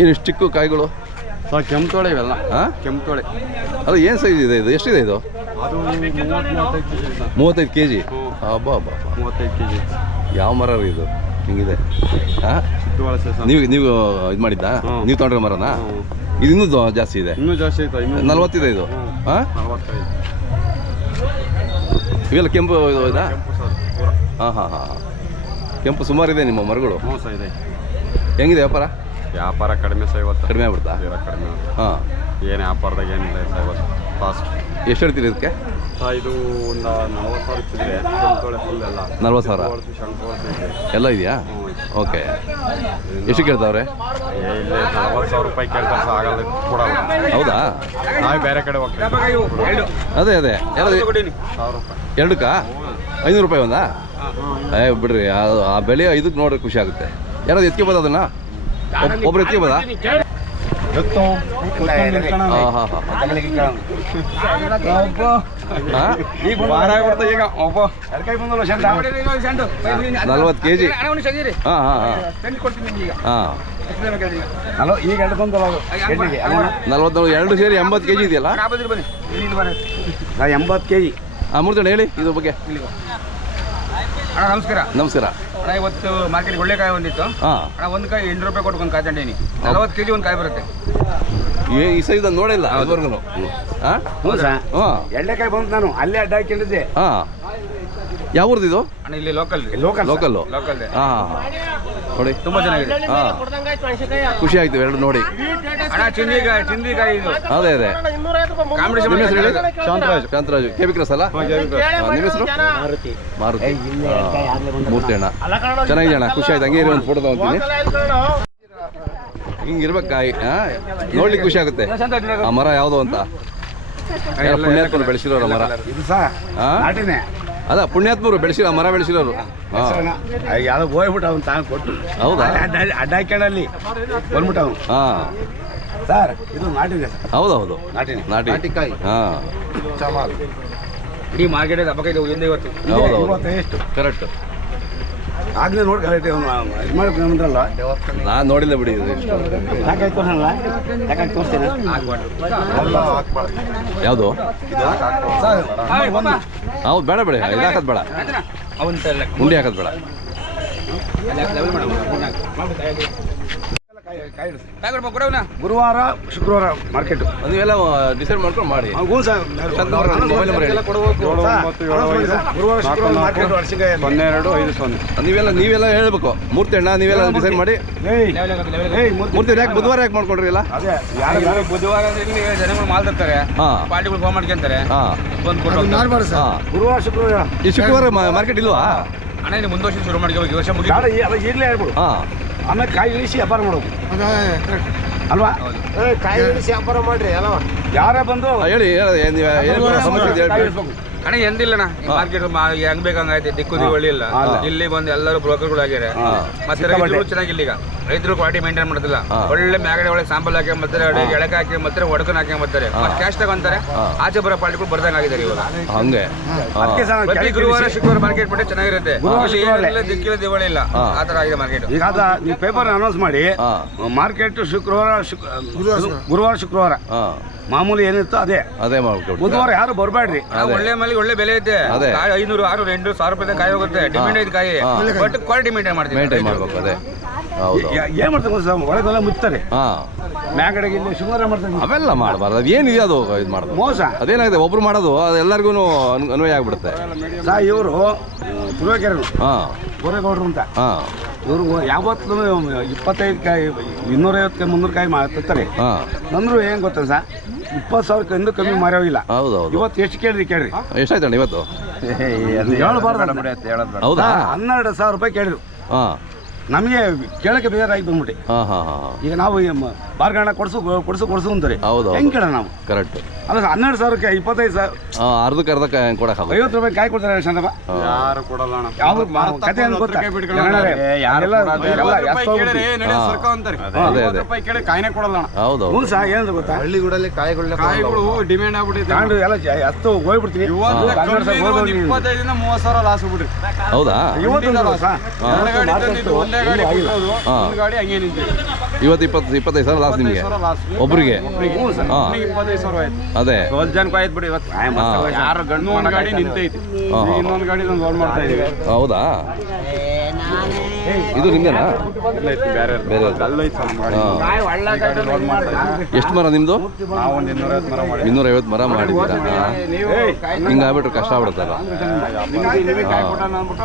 ಏನು ಇಷ್ಟು ಚಿಕ್ಕ ಕಾಯಿಗಳು? ಸರ್ ಕೆಂಪುತೋಳೆ ಇವೆಲ್ಲ. ಹಾಂ, ಕೆಂಪುತೋಳೆ. ಅದು ಏನು ಸೈಜ್ ಇದೆ ಇದು? ಎಷ್ಟಿದೆ ಇದು? ಅದು 35 ಕೆ ಜಿ. ಹಬ್ಬಾ 35 kg. ಯಾವ ಮರ ರೀ ಇದು ಹಿಂಗಿದೆ? ಹಾಂ, ನೀವು ಇದು ಮಾಡಿದ್ದಾ? ನೀವು ತೊಗೊಂಡ್ರೆ ಮರನಾ? ಇದು ಇನ್ನೂ ಜಾಸ್ತಿ ಇದೆ. ಇನ್ನೂ ಜಾಸ್ತಿ ಆಯ್ತಾ? 40 ಇದೆ ಇದು. ಹಾಂ, 45. ಇವೆಲ್ಲ ಕೆಂಪು ಇದಾ? ಹಾಂ ಹಾಂ ಹಾಂ ಹಾಂ, ಕೆಂಪು ಸುಮಾರಿದೆ ನಿಮ್ಮ ಮರಗಳು. ಹ್ಞೂ ಸರ್ ಇದೆ. ಹೆಂಗಿದೆ ವ್ಯಾಪಾರ? ವ್ಯಾಪಾರ ಕಡಿಮೆ ಸರ್ ಇವತ್ತು. ಕಡಿಮೆ ಆಗ್ಬಿಡ್ತಾ? ಕಡಿಮೆ. ಹಾಂ, ಏನು ವ್ಯಾಪಾರದಾಗ ಏನಿಲ್ಲ ಸರ್ ಇವತ್ತು ಫಾಸ್ಟ್. ಎಷ್ಟು ಹೇಳ್ತೀರಿ ಇದಕ್ಕೆ? ಸರ್ ಇದು ಒಂದು 40,000 ಇಟ್ಟಿದ್ರೆ ಕೆಂಪುತೋಳೆ ಫುಲ್ ಎಲ್ಲ 40,000 ಎಲ್ಲ ಇದೆಯಾ? ಓಕೆ. ಎಷ್ಟು ಕೇಳ್ತಾವ್ರೆ? ಇಲ್ಲಿ 40,000 ರೂಪಾಯಿ ಕೇಳ್ತಾರೆ ಸರ್, ಆಗಲ್ಲ ಕೊಡಲ್ಲ. ಹೌದಾ? ನಾವು ಬೇರೆ ಕಡೆ ಹೋಗ್ತೀವಿ. ಅದೇ ಅದೇ ಯಾರು? 1,000 ರೂಪಾಯಿ. ಎರಡಕ್ಕಾ? 500 ರೂಪಾಯಿ ಒಂದಾ? ಬಿಡ್ರಿ, ಆ ಬೆಲೆ ಇದಕ್ಕೆ ನೋಡ್ರೆ ಖುಷಿ ಆಗುತ್ತೆ. ಯಾರಾದ್ರು ಎತ್ಕೋಬೋದ ಅದನ್ನ? ಒಬ್ರು ಎತ್ಕೋಬೋದಾ? ಹಾಂ ಹಾಂ ಹಾಂ. 40 kg. ಹಾಂ ಹಾಂ ಹಾಂ ಹಾಂ, ಈಗ 44 2 ಸೇರಿ 80 kg ಇದೆಯಲ್ಲ? 80 kg. ಹಾಂ, ಮೂರ್ತಣ್ಣ ಹೇಳಿ ಇದ್ರ ಬಗ್ಗೆ. ನಮಸ್ಕಾರ. ನಮಸ್ಕಾರ. ಇವತ್ತು ಮಾರ್ಕೆಟ್ ಒಳ್ಳೆ ಕಾಯಿ ಬಂದಿತ್ತು. ಹಾಂ, ಒಂದು ಕಾಯಿ 8 ರೂಪಾಯಿ ಕೊಟ್ಟು ಒಂದು ಕಾಯಿ ತಂಡೀನಿ. 40 kg ಒಂದು ಕಾಯಿ ಬರುತ್ತೆ. ಈ ಸೈಜ್ ನೋಡಿಲ್ಲ ಇದುವರೆಗೂ. ಹಾಂ ಹಾಂ, ಎಳ್ಳೆಕಾಯಿ ಬಂತು. ನಾನು ಅಲ್ಲೇ ಅಡ್ಡ ಹಾಕೊಂಡಿದ್ದೆ. ಹಾಂ, ಯಾವ ಊರ್ದು ಇದು? ಅಣ್ಣ ಇಲ್ಲಿ ಲೋಕಲ್ ಲೋಕಲ್ಲು. ಹಾಂ, ನೋಡಿ ತುಂಬಾ ಚೆನ್ನಾಗಿದೆ. ಹಾಂ, ಖುಷಿ ಆಯ್ತು ಎರಡು ನೋಡಿ. ಅಣ್ಣ ಚಿಂದಿಕಾಯಿ ಇದು. ಅದೇ ಅದೇ. ಕಾಂಬಿನೇಷನ್ ನಿಮ್ಮ ಹೆಸರು ಹೇಳಿ? ಶಾಂತರಾಜ್. ಶಾಂತರಾಜು. ಕೆಬಿ ಕ್ರಾಸ್ ಅಲ್ಲ? ನಿಮ್ಮ ಹೆಸರು? ಮಾರುತಿ. ಮೂರ್ತಿ ಅಣ್ಣ, ಚೆನ್ನಾಗಿದೆ ಅಣ್ಣ, ಖುಷಿ ಆಯ್ತು. ಹಂಗೆ ಒಂದು ಫೋಟೋ ತಗೊಂತೀನಿ. ಹಿಂಗಿರ್ಬೇಕು ಕಾಯಿ. ಹಾಂ, ನೋಡ್ಲಿಕ್ಕೆ ಖುಷಿ ಆಗುತ್ತೆ. ಆ ಮರ ಯಾವುದು ಅಂತ ಪುಣ್ಯಾತ್ಮರು ಬೆಳೆಸಿರೋರು ಮರ ಇದು ಸಹ. ಹಾಂ, ಅದ ಪುಣ್ಯಾತ್ಮರು ಬೆಳೆಸಿರೋ ಮರ ಬೆಳೆಸಿರೋರು. ಹಾಂ, ಯಾವ್ದು ಹೋಗ್ಬಿಟ್ಟು ಅವ್ನು ತಾನು ಕೊಟ್ಟು. ಹೌದಾ? ಅಡ್ಡ ಹಾಕೊಂಡಲ್ಲಿ ಬಂದ್ಬಿಟ್ಟು ಅವನು. ಹಾಂ ಸರ್, ಇದು ನಾಟಿದೆ. ಹೌದೌದು, ನಾಟಿ ಕಾಯಿ. ಹಾಂ, ಇಡೀ ಮಾರ್ಕೆಟ್ ಹಬ್ಬಕ್ಕೆ ಹಿಂದೆ ಇವತ್ತು. ಹೌದೌದು, ಎಷ್ಟು ಕರೆಕ್ಟ್. ಆಗ್ಲೇ ನೋಡಿ ಕರೆಕ್ಟ್ ಇದು ಮಾಡ್ಕೊಂಡ್ರಲ್ಲ. ನಾನು ನೋಡಿಲ್ಲ ಬಿಡಿ ಇದು ಎಷ್ಟು. ಯಾಕಾಯ್ತು ತೋರಿಸಲ್ಲ? ಯಾಕಾಗಿ ತೋರಿಸ್ತೇನೆ. ಯಾವುದು? ಸರ್ ಹೌದು, ಬೇಡ ಬೇಡ, ಇದು ಹಾಕೋದು ಬೇಡ, ಉಂಡೆ ಹಾಕೋದು ಬೇಡ. ಗುರುವಾರ ಶುಕ್ರವಾರ ಮಾರ್ಕೆಟ್. ನೀವೆಲ್ಲ ಡಿಸೈಡ್ ಮಾಡ್ಕೊಂಡು ಮಾಡಿ. ಮೊಬೈಲ್ ನಂಬರ್ ಹೇಳಿ. ಗುರುವಾರ ಶುಕ್ರವಾರ ಮಾರ್ಕೆಟ್. 1250. ನೀವೆಲ್ಲ ಹೇಳ್ಬೇಕು. ಮೂರ್ತಿ ಅಣ್ಣ, ನೀವೆಲ್ಲ ಡಿಸೈಡ್ ಮಾಡಿ. ಮೂರ್ತಿ ಯಾಕೆ ಬುಧವಾರ ಯಾಕೆ ಮಾಡ್ಕೊಂಡ್ರಿ ಇಲ್ಲ? ಅದೇ ಬುಧವಾರ ಜನಗಳು ಮಾಲ್ ತರ್ತಾರೆ. ಹಾಂ, ಪಾರ್ಟಿಗಳು ಫೋನ್ ಮಾಡ್ಕೊಂತಾರೆ. ಹಾಂ, ಗುರುವಾರ ಶುಕ್ರವಾರ. ಈ ಶುಕ್ರವಾರ ಮಾರ್ಕೆಟ್ ಇಲ್ವಾ? ಅಣ್ಣ ಇನ್ನು ಮುಂದೆ ವರ್ಷ ಶುರು ಮಾಡ್ಕೋಬೇಕು. ಈ ವರ್ಷ ಮುಗಿ. ಇರ್ಲೇ ಹೇಳ್ಬಿಡು. ಹಾಂ, ಆಮೇಲೆ ಕಾಯಿ ಇಳಿಸಿ ವ್ಯಾಪಾರ ಮಾಡೋದು ಅಲ್ವಾ? ಕಾಯಿ ಇಳಿಸಿ ವ್ಯಾಪಾರ ಮಾಡ್ರಿ ಅಲ್ವಾ? ಯಾರೇ ಬಂದು ಹೇಳಿ ಸಮಸ್ಯೆ ಹೇಳ್ಬೇಕು. ಅಣ್ಣ ಎಂದಿಲ್ಲಣ್ಣ ಮಾರ್ಕೆಟ್ ಹೆಂಗ್ ಬೇಕಂಗೈತೆ. ದಿಕ್ಕು ದಿವಳಿ ಇಲ್ಲ. ಇಲ್ಲಿ ಬಂದು ಎಲ್ಲರೂ ಬ್ರೋಕರ್ಗಳು ಆಗ್ಯಾರ. ಮತ್ತೆ ರೈತರು ಚೆನ್ನಾಗಿಲ್ಲ. ಈಗ ರೈತರು ಕ್ವಾಲಿಟಿ ಮೇಂಟೈನ್ ಮಾಡೋದಿಲ್ಲ. ಒಳ್ಳೆ ಮ್ಯಾಗಡೆ ಒಳ್ಳೆ ಸಾಂಬಲ್ ಹಾಕೊಂಬರ್ತಾರೆ, ಅಡಿಗೆ ಎಳಕ ಹಾಕೊಂಬರ್ತಾರೆ, ಒಡಕನ್ ಹಾಕೊಂಬರ್ತಾರೆ. ಕ್ಯಾಶ್ ತಗೊಂತಾರೆ. ಆಚೆ ಬರೋ ಪಾರ್ಟಿಗಳು ಬರ್ದಂಗ ಆಗಿದ್ದಾರೆ ಇವಾಗ. ಹಂಗೆ ಪ್ರತಿ ಗುರುವಾರ ಶುಕ್ರವಾರ ಮಾರ್ಕೆಟ್ ಬಿಟ್ಟರೆ ಚೆನ್ನಾಗಿರುತ್ತೆ. ದಿಕ್ಕಿಲ್ಲ ದಿವಾಳಿ ಇಲ್ಲ, ಆ ತರ ಆಗಿದೆ ಮಾರ್ಕೆಟ್. ಈಗ ನೀವು ಪೇಪರ್ ಅನೌನ್ಸ್ ಮಾಡಿ ಮಾರ್ಕೆಟ್ ಗುರುವಾರ ಶುಕ್ರವಾರ ಮಾಮೂಲಿ ಏನಿತ್ತು ಅದೇ ಮಾಡ್ಕೊಡಿ. ಬುಧವಾರ ಯಾರು ಬರ್ಬೇಡ್ರಿ. ಒಳ್ಳೆ ಮೇಲೆ ಒಳ್ಳೆ ಬೆಲೆ ಐತೆ. 500, 600, 800, 1000 ರೂಪಾಯಿ ಕಾಯಿ ಹೋಗುತ್ತೆ. ಡಿಮ್ಯಾಂಡ್ ಐತೆ ಕಾಯಿ, ಬಟ್ ಕ್ವಾಲಿಟಿ ಮೇಂಟೈನ್ ಮಾಡ್ತೀವಿ. ಅದೇ ಹೌದು. ಏನ್ ಮಾಡ್ತಾರೆ ಒಳಗೆಲ್ಲ ಮುಚ್ತಾರೆ. ಹಾಂ, ಮ್ಯಾಗಡೆಗೆ ಇಲ್ಲಿ ಶುಗರ್ ಮಾಡ್ತಾರೆ. ಅವೆಲ್ಲ ಮಾಡಬಾರ್ದು. ಅದೇನಿದೆ ಅದು ಇದು ಮಾಡೋದು ಮೋಸ. ಅದೇನಾಗಿದೆ, ಒಬ್ರು ಮಾಡೋದು ಅದು ಎಲ್ಲರಿಗೂ ಅನ್ವಯ ಆಗ್ಬಿಡುತ್ತೆ. ಇವರು ತುರುವೇಕೆರೆಗಳು. ಹಾಂ, ಗೋರೇಗೌಡರು ಅಂತ. ಹಾಂ, ಇವರು ಯಾವತ್ತೂ 25 ಕಾಯಿ 250 300 ಕಾಯಿ ತರ್ತಾರೆ. ಹಾಂ, ನಂದ್ರು ಏನ್ ಗೊತ್ತಾ ಸರ್, 20,000 ಇನ್ನೂ ಕಮ್ಮಿ ಮಾರೋಗಿಲ್ಲ. ಹೌದೌದು. ಇವತ್ತು ಎಷ್ಟು ಕೇಳ್ರಿ ಎಷ್ಟಾಯ್ತಣ್ಣ ಇವತ್ತು? ಹೇಳ್ಬಾರ್ದು. ಹೌದಾ? 12,000 ರೂಪಾಯಿ ಕೇಳಿದ್ರು. ಹಾಂ, ನಮಗೆ ಕೇಳಕ್ಕೆ ಬೇಜಾರಾಗಿ ಬಂದ್ಬಿಟ್ಟು. ಹಾಂ ಹಾಂ ಹಾಂ, ಈಗ ನಾವು ಬಾರ್ಗಣ ಕೊಡ್ಸು ಅಂತಾರೆ. ಹೌದು, ಹೆಂಗ್ ಕೇಳ ನಾವು? ಕರೆಕ್ಟ್. ಅಲ್ಲ 12,000ಕ್ಕೆ 25,000 ಅರ್ಧಕ್ಕೆ ಕೊಡಕ್ಕೆ 50 ರೂಪಾಯಿ ಕಾಯಿ ಕೊಡ್ತಾರೆ. ಶಾಂತಪ್ಪ ಯಾರು ಕೊಡಲ್ಲ ಅಣ್ಣ. ಯಾವ್ದು ಕತೆ ಅಂತ ಗೊತ್ತಾ? ಕಾಯಿನೇ ಕೊಡಲ್ಲ ಅಣ್ಣ. ಹೌದು, ಹ್ಞೂ ಸಹ ಏನಂದ್ರೆ ಗೊತ್ತಾ, ಹಳ್ಳಿಗಳಲ್ಲಿ ಕಾಯಿಗಳು ಡಿಮ್ಯಾಂಡ್ ಆಗ್ಬಿಟ್ಟಿದೆ. ಎಲ್ಲ ಅಷ್ಟು ಹೋಗ್ಬಿಡ್ತೀನಿ. 25,000 30,000 ಲಾಸ್ ಬಿಡ್ರಿ. ಹೌದಾ? ಇವತ್ತು ಒಂದೇ ಹಾಂ ಗಾಡಿ ಹಂಗೆ ನಿಂತಿದೆ. ಇವತ್ತು 25 ಸಾವಿರ ಲಾಸ್ ನಿಮಗೆ ಒಬ್ರಿಗೆ ಹಾಂ 25 ಸಾವಿರ ಆಯ್ತು. ಅದೇ ಜನಕ್ಕೆ ಆಯ್ತು ಬಿಡಿ ಇವತ್ತು. ಯಾರು ಗಂಡು ಒಂದು ಗಾಡಿ ನಿಂತೈತಿ, ಇನ್ನೊಂದು ಗಾಡಿ ನಾನು ಲೋನ್ ಮಾಡ್ತಾ ಇದೀವಿ. ಹೌದಾ ಇದು ನಿಮ್ದೇನಾ ಬೇರೆ ಎಷ್ಟು ಮರ ನಿಮ್ಮದು ನಾವು ಒಂದು 250 ಮರ ಮಾಡಿ 250 ಮರ ಮಾಡಿದ್ದೀರಾ ಹಿಂಗಾಗ್ಬಿಟ್ರೆ ಕಷ್ಟ ಆಗ್ಬಿಡುತ್ತಲ್ಲ ನಿಮಗೆ ಕಾಯಿ ಕೊಟ್ಟ ಅಂದ್ಬಿಟ್ಟು